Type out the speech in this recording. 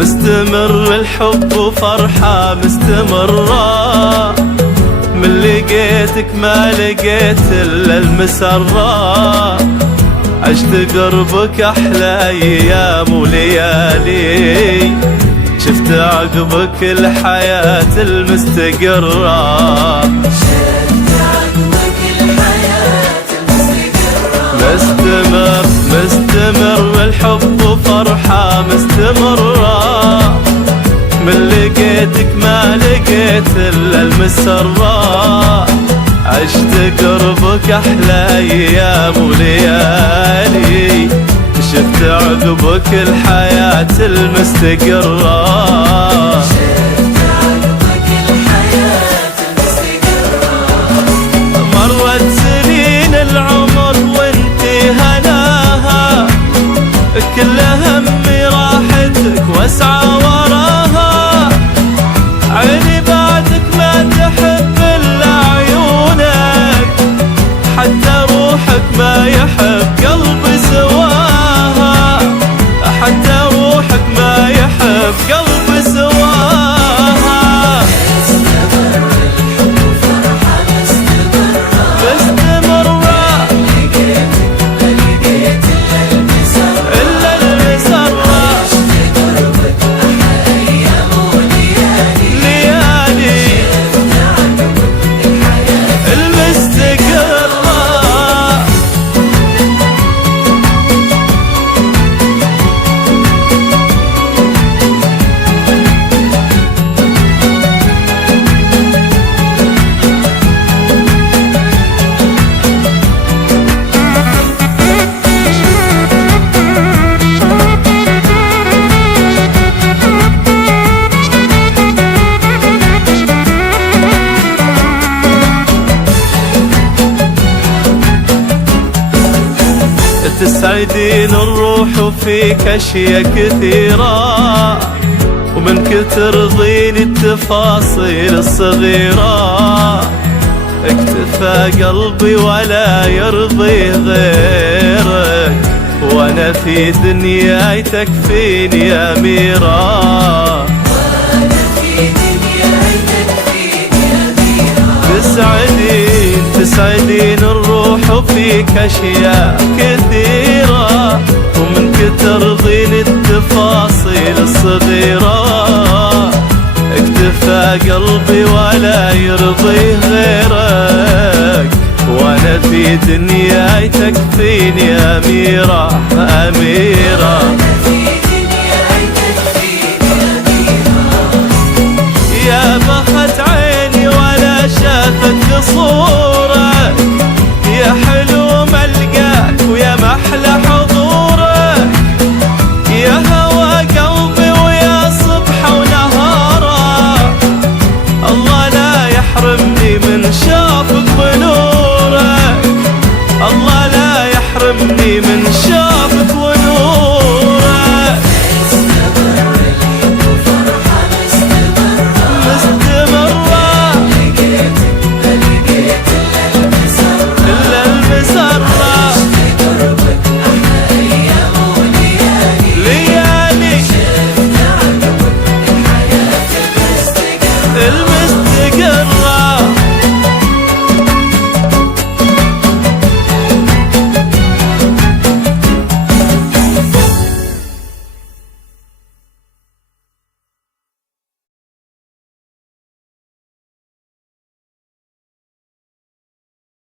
مستمر الحب وفرحة مستمرة، من لقيتك ما لقيت إلا المسرة، عشت قربك أحلى أيام وليالي، شفت عقبك الحياة المستقرة، مستمر الحب وفرحة مستمرة، من لقيتك ما لقيت إلا المسرة، عشت قربك أحلى أيام وليالي، شفت عقبك الحياة المستقرة. مرت سنين العمر وانتي هناها، كل همي راحتك واسعى وراها، عيني بعدك ما تحب إلا عيونك، حتى روحك ما يحب قلبي سواها، حتى روحك ما يحب قلبي سواها. تسعدين الروح وفيك أشياء كثيرة، ومنك ترضيني التفاصيل الصغيرة، اكتفى قلبي ولا يرضي غيرك، وانا في دنياي تكفيني يا أميرة، تسعدين الروح وفيك أشياء كثيرة، ومنك ترضيني التفاصيل الصغيرة، اكتفى قلبي ولا يرضي غيرك، وانا في دنياي تكفيني يا أميرة، أميرة. يا بخت عيني ولا شافت قصورك، يا حلو ملقاك ويا محلى حضورك، يا هوى قلبي ويا صبح ونهارك، الله لا يحرمني من شافك بنورك، الله لا يحرمني من شافك ونورك. المستقر